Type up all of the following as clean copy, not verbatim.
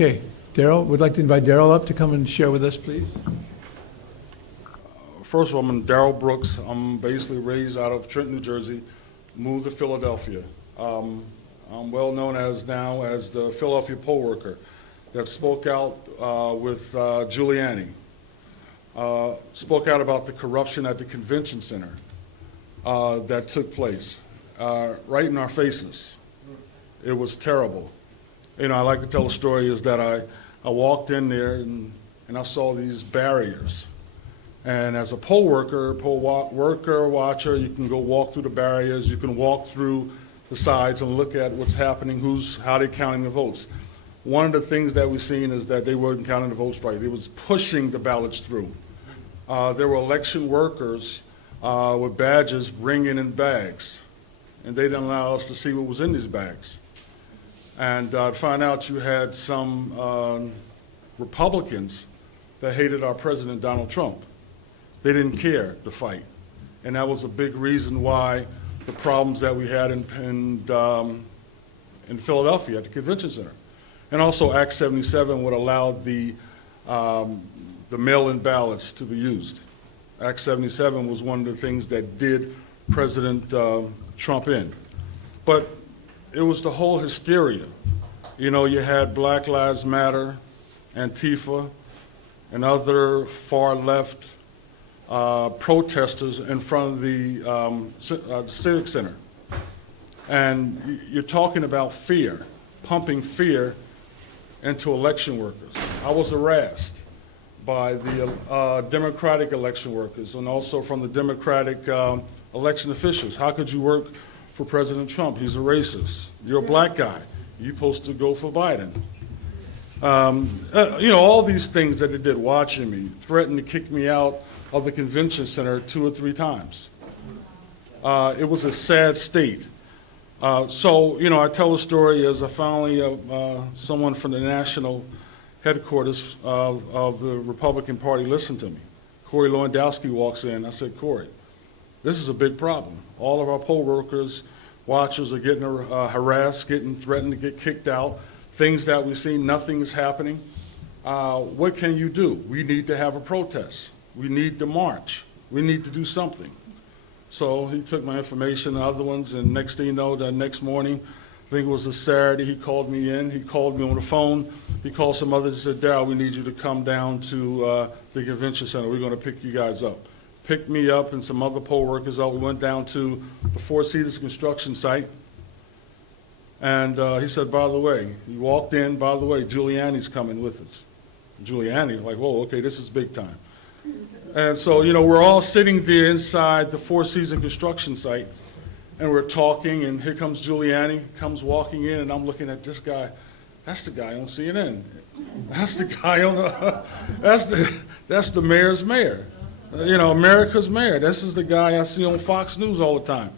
Okay, Daryl, would like to invite Daryl up to come and share with us, please. First of all, I'm Daryl Brooks. I'm basically raised out of Trenton, New Jersey, moved to Philadelphia. I'm well known as the Philadelphia poll worker that spoke out with Giuliani, spoke out about the corruption at the convention center that took place right in our faces. It was terrible. You know, I like to tell a story is that I walked in there and I saw these barriers. And as a poll worker, watcher, you can go walk through the barriers, you can walk through the sides and look at what's happening, how they're counting the votes. One of the things that we've seen is that they weren't counting the votes right. They was pushing the ballots through. There were election workers with badges bringing in bags, and they didn't allow us to see what was in these bags. And to find out you had some Republicans that hated our president, Donald Trump. They didn't care to fight. And that was a big reason why the problems that we had in Philadelphia at the convention center. And also Act 77 would allow the mail-in ballots to be used. Act 77 was one of the things that did President Trump in. But it was the whole hysteria. You know, you had Black Lives Matter, Antifa, and other far-left protesters in front of the Civic Center. And you're talking about fear, pumping fear into election workers. I was harassed by the Democratic election workers and also from the Democratic election officials. How could you work for President Trump? He's a racist. You're a black guy. You're supposed to go for Biden. You know, all these things that they did, watching me, threatened to kick me out of the convention center 2 or 3 times. It was a sad state. So, you know, I tell the story as I finally, someone from the national headquarters of the Republican Party listened to me. Corey Lewandowski walks in. I said, Corey, this is a big problem. All of our poll workers, watchers are getting harassed, getting threatened to get kicked out. Things that we've seen, nothing's happening. What can you do? We need to have a protest. We need to march. We need to do something. So he took my information and other ones, and next thing you know, the next morning, I think it was a Saturday, he called me in. He called me on the phone. He called some others and said, Daryl, we need you to come down to the convention center. We're going to pick you guys up. Picked me up and some other poll workers up. We went down to the Four Seasons construction site. And he said, by the way, he walked in, by the way, Giuliani's coming with us. Giuliani, like, whoa, okay, this is big time. And so, you know, we're all sitting there inside the Four Seasons construction site, and we're talking, and here comes Giuliani, comes walking in, and I'm looking at this guy. That's the guy on CNN. That's the guy on the, that's the mayor's mayor. You know, America's mayor. This is the guy I see on Fox News all the time.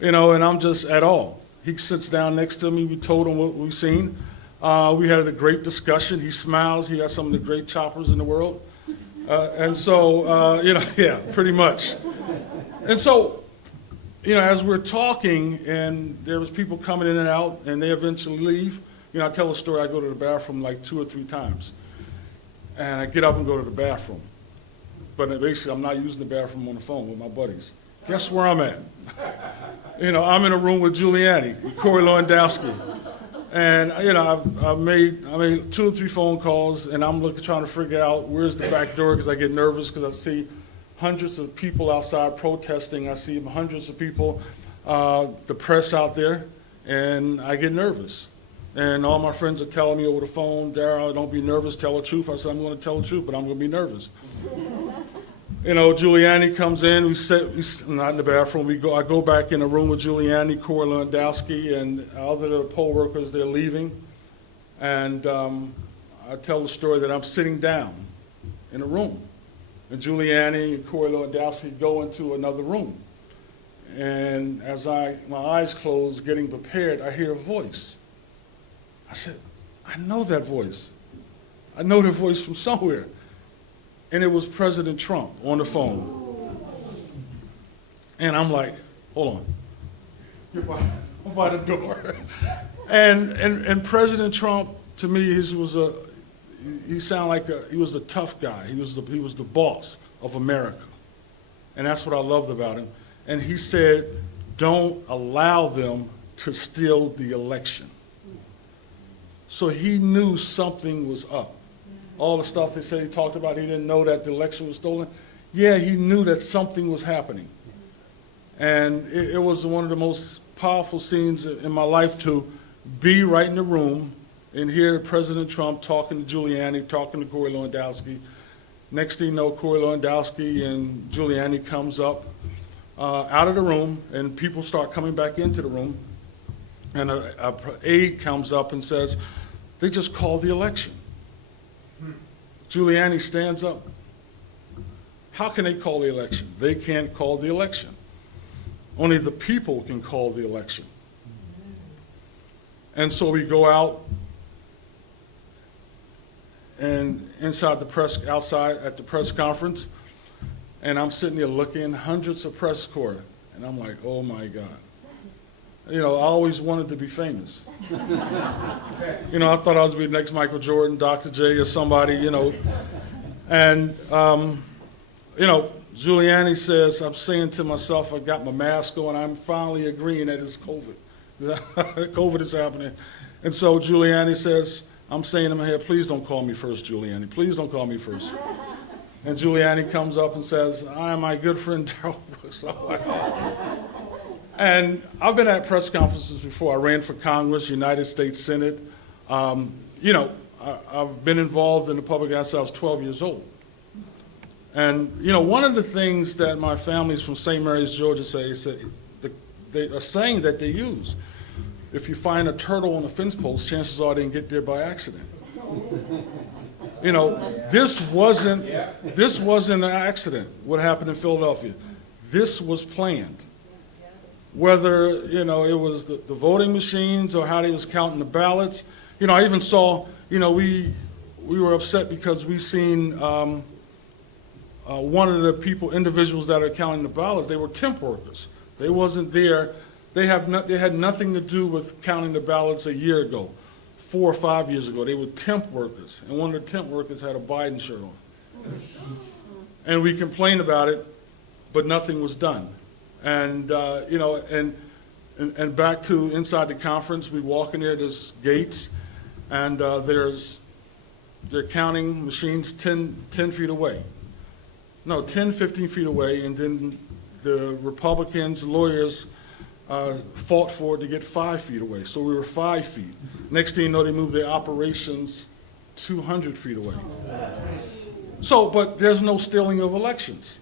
You know, and I'm just at all. He sits down next to me. We told him what we've seen. We had a great discussion. He smiles. He has some of the great choppers in the world. And so, you know, yeah, pretty much. And so, you know, as we're talking, and there was people coming in and out, and they eventually leave. You know, I tell a story. I go to the bathroom like 2 or 3 times. And I get up and go to the bathroom. But basically, I'm not using the bathroom on the phone with my buddies. Guess where I'm at? You know, I'm in a room with Giuliani, with Corey Lewandowski. And, you know, I made 2 or 3 phone calls, and I'm trying to figure out where's the back door, because I get nervous because I see hundreds of people outside protesting. I see hundreds of people, the press out there, and I get nervous. And all my friends are telling me over the phone, Daryl, don't be nervous, tell the truth. I said, I'm going to tell the truth, but I'm going to be nervous. You know, Giuliani comes in, we're not in the bathroom, I go back in the room with Giuliani, Corey Lewandowski, and other poll workers, they're leaving. And I tell the story that I'm sitting down in a room. And Giuliani and Corey Lewandowski go into another room. And as my eyes close, getting prepared, I hear a voice. I said, I know that voice. I know that voice from somewhere. And it was President Trump on the phone. And I'm like, hold on. You're by the door. And President Trump to me, he sounded like he was a tough guy. He was the boss of America. And that's what I loved about him. And he said, don't allow them to steal the election. So he knew something was up. All the stuff they said he talked about, he didn't know that the election was stolen. Yeah, he knew that something was happening. And it was one of the most powerful scenes in my life to be right in the room and hear President Trump talking to Giuliani, talking to Corey Lewandowski. Next thing you know, Corey Lewandowski and Giuliani comes up out of the room, and people start coming back into the room. And a aide comes up and says, they just called the election. Giuliani stands up. How can they call the election? They can't call the election. Only the people can call the election. And so we go out and outside at the press conference, and I'm sitting there looking, hundreds of press corps, and I'm like, oh my God. You know, I always wanted to be famous. You know, I thought I was going to be the next Michael Jordan, Dr. J, or somebody, you know. And, you know, Giuliani says, I'm saying to myself, I got my mask on, I'm finally agreeing that it's COVID. COVID is happening. And so Giuliani says, I'm saying in my head, please don't call me first, Giuliani. Please don't call me first. And Giuliani comes up and says, I am my good friend Daryl M. And I've been at press conferences before. I ran for Congress, United States Senate. You know, I've been involved in the public since I was 12 years old. And, you know, one of the things that my family's from St. Mary's, Georgia, a saying that they use, if you find a turtle on a fence post, chances are they didn't get there by accident. You know, this wasn't an accident, what happened in Philadelphia. This was planned. Whether, you know, it was the voting machines or how they was counting the ballots. You know, I even saw, you know, we were upset because we seen one of the individuals that are counting the ballots, they were temp workers. They wasn't there. They had nothing to do with counting the ballots a year ago, 4 or 5 years ago. They were temp workers, and one of the temp workers had a Biden shirt on. And we complained about it, but nothing was done. And, you know, and back to inside the conference, we walk in there, there's gates, and they're counting machines 10 feet away. No, 10, 15 feet away, and then the Republicans, lawyers, fought for it to get 5 feet away. So we were 5 feet. Next thing you know, they moved their operations 200 feet away. So, but there's no stealing of elections.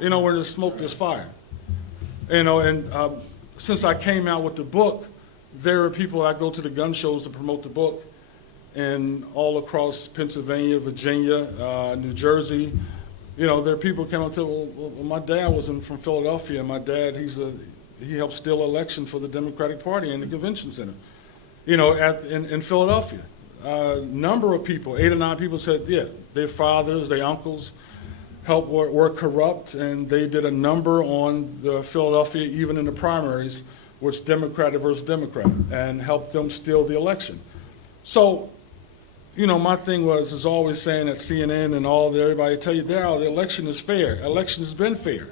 You know, where there's smoke, there's fire. You know, and since I came out with the book, there are people that go to the gun shows to promote the book, and all across Pennsylvania, Virginia, New Jersey. You know, there are people coming to, well, my dad wasn't from Philadelphia. My dad, he helped steal an election for the Democratic Party in the convention center, you know, in Philadelphia. Number of people, 8 or 9 people said, yeah, their fathers, their uncles were corrupt, and they did a number on the Philadelphia, even in the primaries, which Democrat versus Democrat, and helped them steal the election. So, you know, my thing is always saying at CNN and everybody tell you, Daryl, the election is fair. Election has been fair.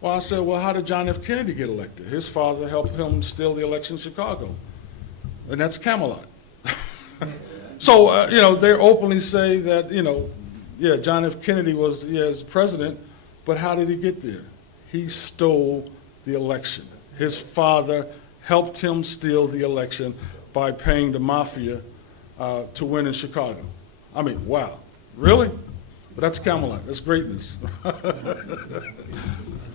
Well, I said, well, how did John F. Kennedy get elected? His father helped him steal the election in Chicago, and that's Camelot. So, you know, they openly say that, you know, yeah, John F. Kennedy was as president, but how did he get there? He stole the election. His father helped him steal the election by paying the mafia to win in Chicago. I mean, wow, really? But that's Camelot. That's greatness.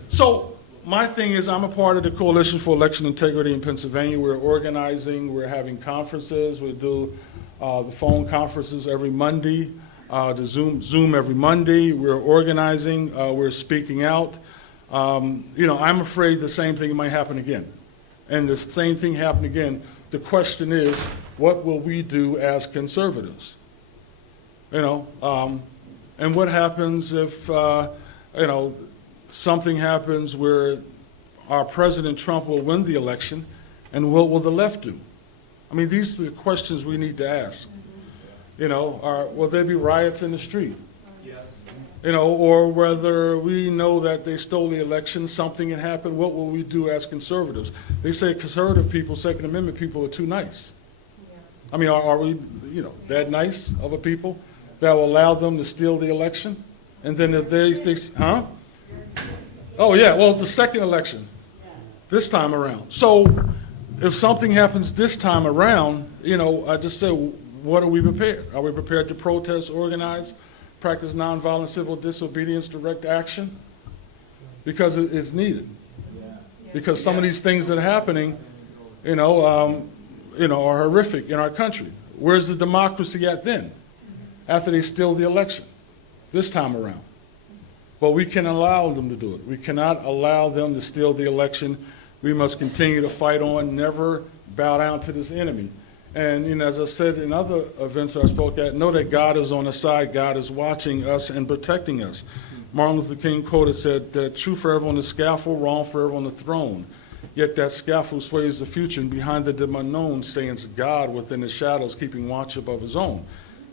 So my thing is, I'm a part of the Coalition for Election Integrity in Pennsylvania. We're organizing. We're having conferences. We do the phone conferences every Monday. The Zoom every Monday. We're organizing. We're speaking out. You know, I'm afraid the same thing might happen again. And the same thing happen again. The question is, what will we do as conservatives? You know, and what happens if, you know, something happens where our President Trump will win the election, and what will the left do? I mean, these are the questions we need to ask. You know, will there be riots in the street? You know, or whether we know that they stole the election, something had happened, what will we do as conservatives? They say conservative people, Second Amendment people are too nice. I mean, are we, you know, that nice of a people that will allow them to steal the election? And then if they huh? Oh, yeah, well, the second election, this time around. So if something happens this time around, you know, I just say, what are we prepared? Are we prepared to protest, organize, practice nonviolent civil disobedience, direct action? Because it's needed. Because some of these things that are happening, you know, are horrific in our country. Where's the democracy at then? After they steal the election, this time around. But we can allow them to do it. We cannot allow them to steal the election. We must continue to fight on, never bow down to this enemy. And, you know, as I said in other events I spoke at, know that God is on the side. God is watching us and protecting us. Martin Luther King quoted, said that true forever on the scaffold, wrong forever on the throne. Yet that scaffold sways the future, and behind the dim unknown stands God within the shadows, keeping watch above his own.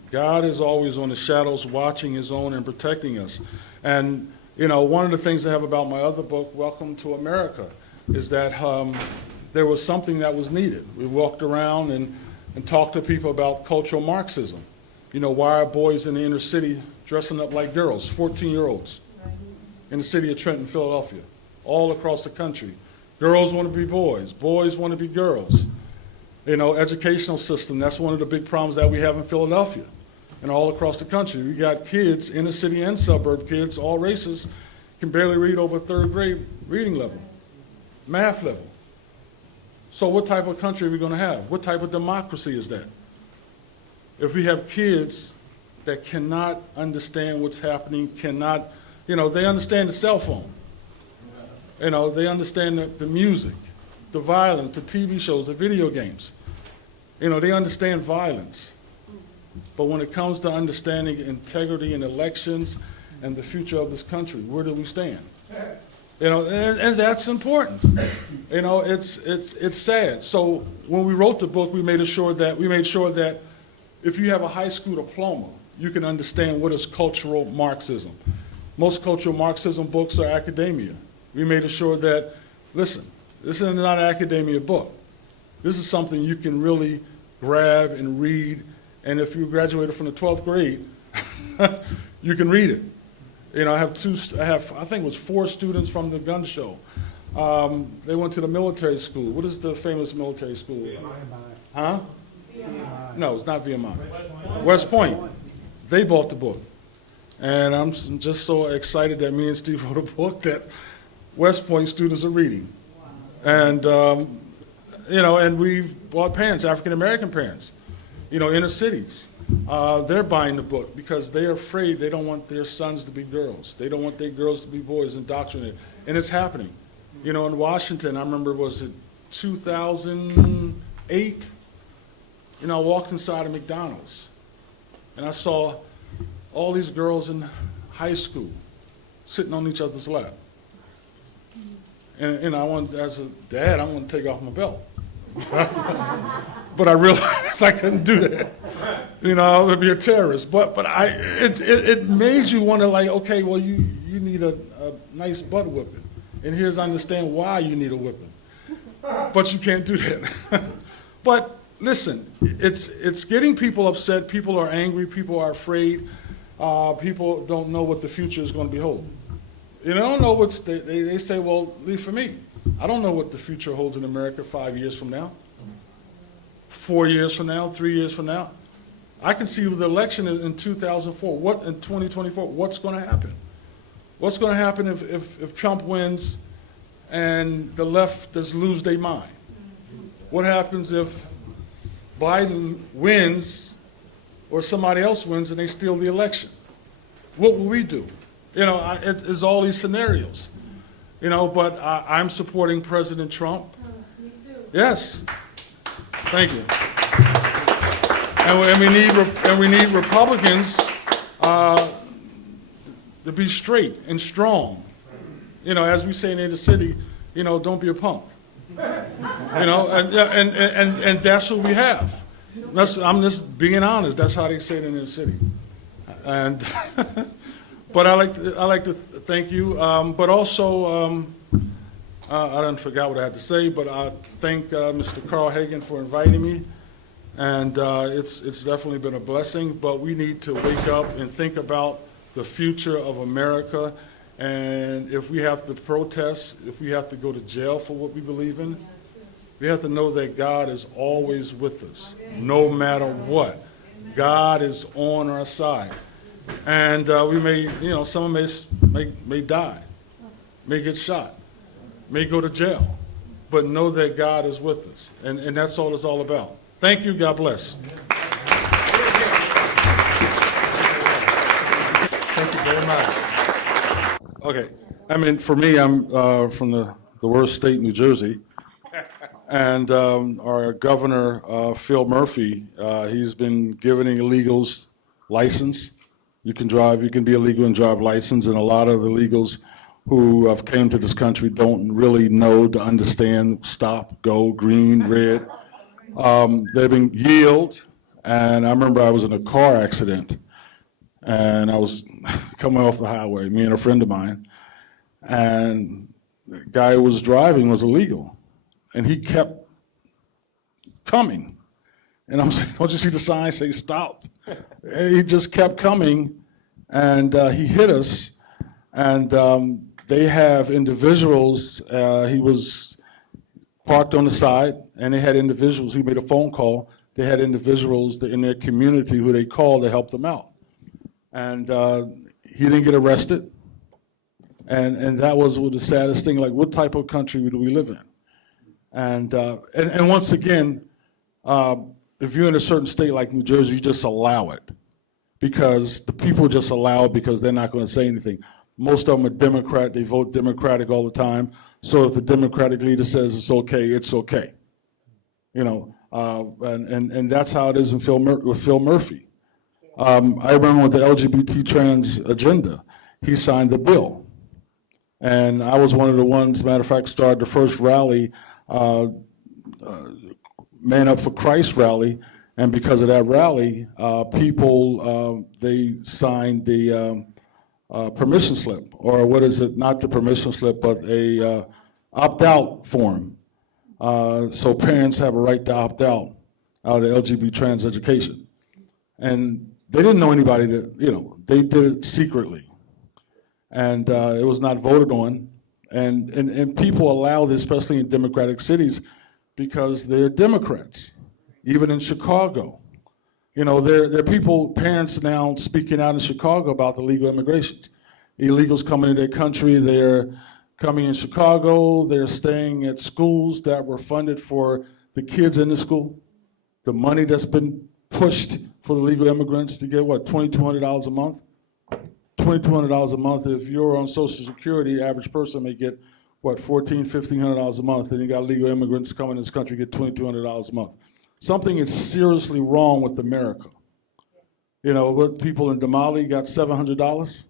God is always on the shadows, watching his own and protecting us. And, you know, one of the things I have about my other book, Welcome to America, is that there was something that was needed. We walked around and talked to people about cultural Marxism. You know, why are boys in the inner city dressing up like girls, 14-year-olds, in the city of Trenton, Philadelphia, all across the country? Girls want to be boys want to be girls. You know, educational system, that's one of the big problems that we have in Philadelphia and all across the country. We got kids, inner city and suburb kids, all races, can barely read over third grade reading level, math level. So what type of country are we going to have? What type of democracy is that? If we have kids that cannot understand what's happening, cannot, you know, they understand the cell phone. You know, they understand the music, the violence, the TV shows, the video games. You know, they understand violence. But when it comes to understanding integrity in elections and the future of this country, where do we stand? You know, and that's important. You know, it's sad. So when we wrote the book, we made sure that if you have a high school diploma, you can understand what is cultural Marxism. Most cultural Marxism books are academia. We made sure that, listen, this is not an academia book. This is something you can really grab and read, and if you graduated from the 12th grade, you can read it. You know, I think it was 4 students from the gun show. They went to the military school. What is the famous military school? VMI. Huh? VMI. No, it's not VMI. West Point. They bought the book. And I'm just so excited that me and Steve wrote a book that West Point students are reading. And, you know, and we've bought parents, African-American parents, you know, inner cities. They're buying the book because they're afraid. They don't want their sons to be girls. They don't want their girls to be boys indoctrinated. And it's happening. You know, in Washington, I remember, was it 2008? You know, I walked inside a McDonald's, and I saw all these girls in high school sitting on each other's lap. And I want, as a dad, I want to take off my belt. But I realized I couldn't do that. You know, I would be a terrorist. But it made you want to, like, okay, well, you need a nice butt whipping. And here's understand why you need a whipping. But you can't do that. But listen, it's getting people upset. People are angry. People are afraid. People don't know what the future is going to behold. You don't know what's, they say, well, leave for me. I don't know what the future holds in America 5 years from now, 4 years from now, 3 years from now. I can see with the election in 2004, in 2024, what's going to happen? What's going to happen if Trump wins and the left does lose their mind? What happens if Biden wins or somebody else wins and they steal the election? What will we do? You know, it's all these scenarios. You know, but I'm supporting President Trump. Me too. Yes. Thank you. And we need Republicans to be straight and strong. You know, as we say in the city, you know, don't be a punk. You know, and that's what we have. I'm just being honest. That's how they say it in the city. And but I like to thank you. But also, I didn't forget what I had to say. But I thank Mr. Carl Hagan for inviting me. And it's definitely been a blessing. But we need to wake up and think about the future of America. And if we have to protest, if we have to go to jail for what we believe in, we have to know that God is always with us, no matter what. God is on our side. And we may, someone may die, may get shot, may go to jail, but know that God is with us. And that's all it's all about. Thank you. God bless. Thank you very much. Okay. I mean, for me, I'm from the worst state, New Jersey. And our governor, Phil Murphy, he's been giving illegals license. You can be illegal and drive license. And a lot of the illegals who have came to this country don't really know to understand stop, go, green, red. They've been yield. And I remember I was in a car accident. And I was coming off the highway, me and a friend of mine. And the guy who was driving was illegal. And he kept coming. And I'm saying, don't you see the sign say stop? And he just kept coming, and he hit us. And they have individuals, he was parked on the side, and they had individuals, he made a phone call, they had individuals in their community who they called to help them out. And he didn't get arrested. And that was the saddest thing, like what type of country do we live in? And once again, if you're in a certain state like New Jersey, you just allow it because the people just allow it because they're not going to say anything. Most of them are Democrat. They vote Democratic all the time. So if the Democratic leader says it's okay, it's okay. And that's how it is with Phil Murphy. I remember with the LGBT trans agenda, he signed the bill. And I was one of the ones, matter of fact, started the first rally, Man Up for Christ rally, and because of that rally, people, they signed the permission slip, or what is it, not the permission slip, but a opt-out form. So parents have a right to opt out of LGBT trans education. And they didn't know anybody they did it secretly. And it was not voted on. And people allow this, especially in Democratic cities, because they're Democrats, even in Chicago. There are parents now speaking out in Chicago about the legal immigrations. Illegals coming into their country, they're coming in Chicago, they're staying at schools that were funded for the kids in the school. The money that's been pushed for the legal immigrants to get, $2,200 a month? $2,200 a month. If you're on Social Security, the average person may get, $1,400, $1,500 a month. And you got legal immigrants coming to this country get $2,200 a month. Something is seriously wrong with America. What people in Damali got $700?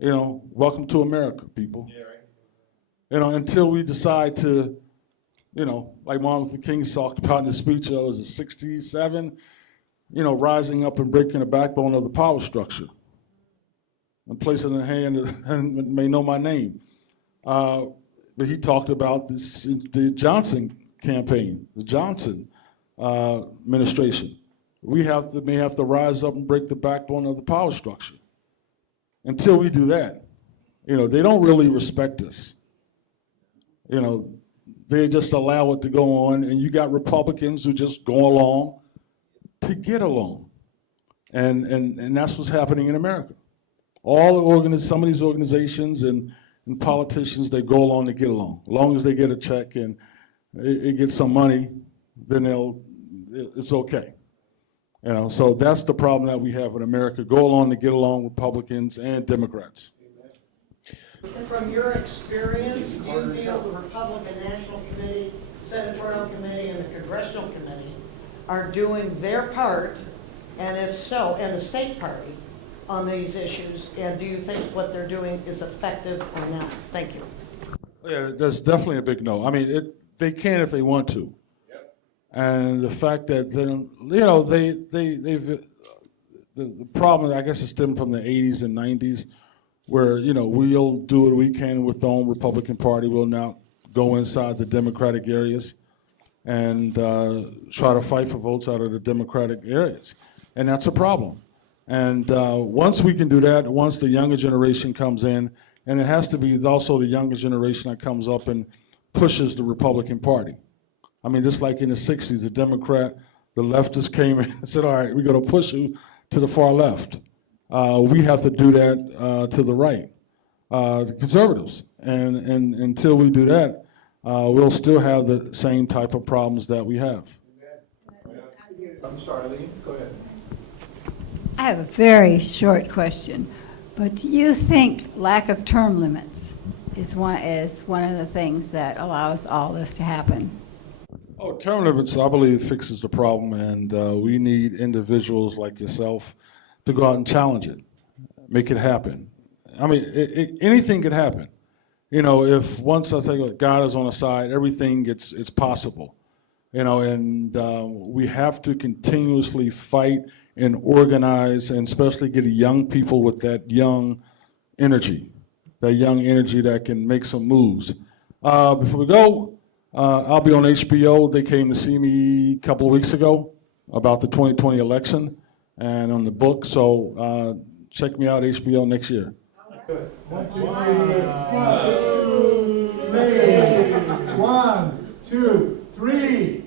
Welcome to America, people. Yeah, right. Until we decide to, like Martin Luther King talked about in his speech, it was 67, rising up and breaking the backbone of the power structure and placing a hand and may know my name. But he talked about this since the Johnson campaign, the Johnson administration. We may have to rise up and break the backbone of the power structure. Until we do that, they don't really respect us. They just allow it to go on, and you got Republicans who just go along to get along. And that's what's happening in America. Some of these organizations and politicians, they go along to get along. As long as they get a check and it gets some money, then it's okay. So that's the problem that we have in America. Go along to get along, Republicans and Democrats. And from your experience, do you feel the Republican National Committee, Senatorial Committee, and the Congressional Committee are doing their part, and if so, and the state party on these issues, and do you think what they're doing is effective or not? Thank you. Yeah, that's definitely a big no. I mean, they can if they want to. And the fact that then, you know, the problem, I guess, is stemmed from the 80s and 90s, where, you know, we'll do what we can with the own Republican Party. We'll now go inside the Democratic areas and try to fight for votes out of the Democratic areas. And that's a problem. And once we can do that, once the younger generation comes in, and it has to be also the younger generation that comes up and pushes the Republican Party. I mean, just like in the 60s, the leftists came in and said, all right, we're going to push you to the far left. We have to do that to the right, the conservatives. And until we do that, we'll still have the same type of problems that we have. I'm sorry, Lee, go ahead. I have a very short question, but do you think lack of term limits is one of the things that allows all this to happen? Oh, term limits, I believe, fixes the problem, and we need individuals like yourself to go out and challenge it, make it happen. I mean, anything could happen. You know, if once I think God is on the side, everything it's possible. You know, and we have to continuously fight and organize, and especially get young people with that young energy that can make some moves. Before we go, I'll be on HBO. They came to see me a couple of weeks ago about the 2020 election and on the book. So check me out, HBO, next year. Good. 1, 2, 3. 1, 2, 3.